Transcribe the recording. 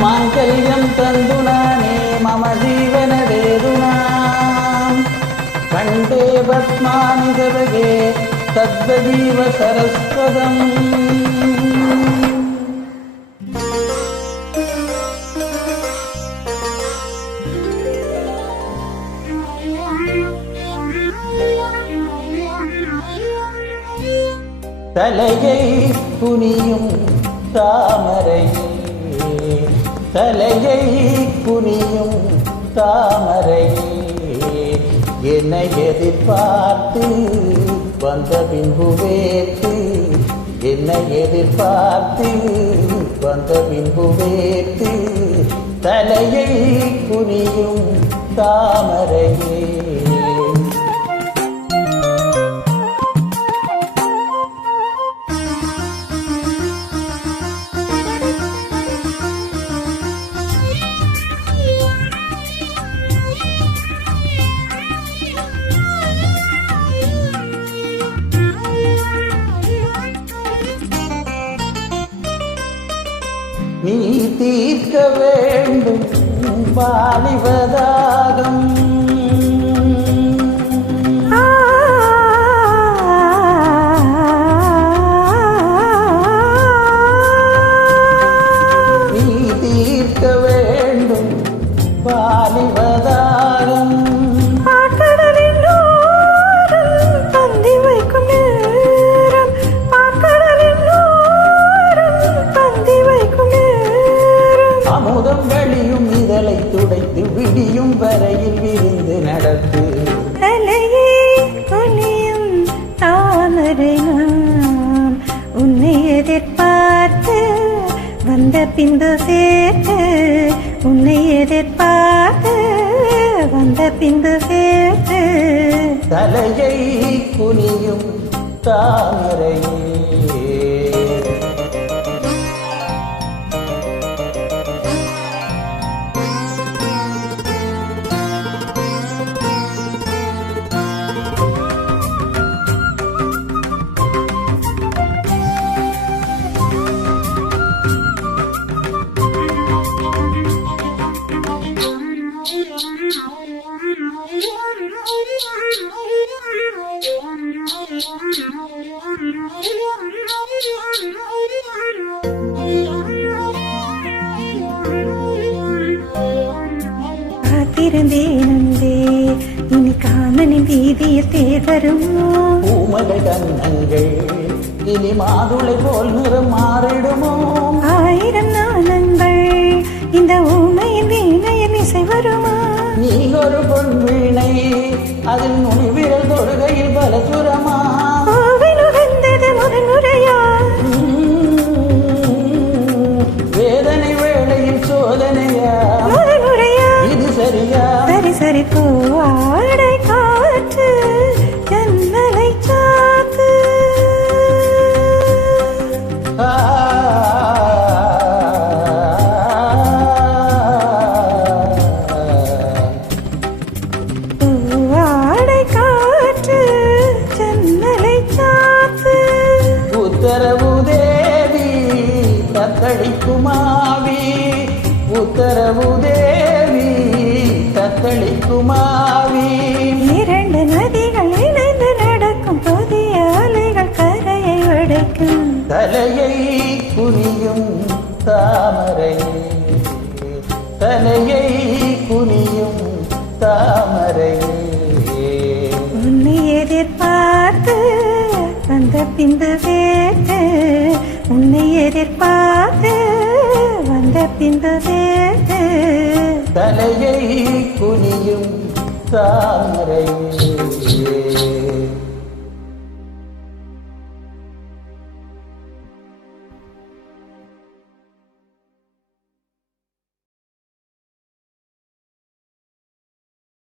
మాంగళ్యం తందునానే మమ జీవన వేదునాం కంఠే పద్మాని జగగే తద్వజీవ సరస్వతం. தலையை குனியும் தாமரையே, தலையை குனியும் தாமரையே, என்னை எதிர்பார்த்து வந்த பின்பு வேத்து, என்னை எதிர்பார்த்து வந்த பின்பு வேத்து, தலையை குனியும் தாமரையே. நீ தீர்க்க வேண்டும் வாலிபதாகம், நீ தீர்க்க வேண்டும் வாலிபதாகம். அமுதம் வழியும் இதழை துடைத்து விடியும் வரையில் விருந்து நடத்து, தலையை குனியும் தாமரை நான் உன்னை எதிர்பார்த்து வந்த பின்பு சேர்த்து, உன்னை எதிர்பார்த்து வந்த பின்பு சேர்த்து, தலையை குனியும் தாமரையே. காத்திருந்தேனே இனி காமனின் வீதியில் தேர் வருமோ, பூமலை கண்ணங்கள் இனி மாதுளை போல் நிறம் மாறிடுமோ, ஆயிரம் நாணங்கள் இந்த ஊமையின் வீணையின் இசை வருமா, நீ ஒரு பொன் வீணை அதில் நுனி விரல் தொடுகையில் பலசுரமா, வந்தது முதன்முறையா, வேதனை வேளையில் சோதனையா, முதன்முறையா இது சரியா, சரி சரி போவாடை காற்று ஜன்னலை சாத்து, பூவாடை காற்று ஜன்னலை சாத்து, உத்தரவு தேவி தத்தளிக்குமாவி, உத்தரவு தேவி தத்தளிக்குமாவி. இரண்டு நதிகள் இணைந்து நடக்கும் புதிய அலைகள் கரையை உடைக்கும், தலையை குனியும் தாமரையே, தலையை குனியும் தாமரையே. உன்னை எதிர்பார்த்து வந்த பின்பு வேத்து, உன்னை எதிர்பார்த்து வந்த பின்பு வேத்து, தலையை குனியும் தாமரையே.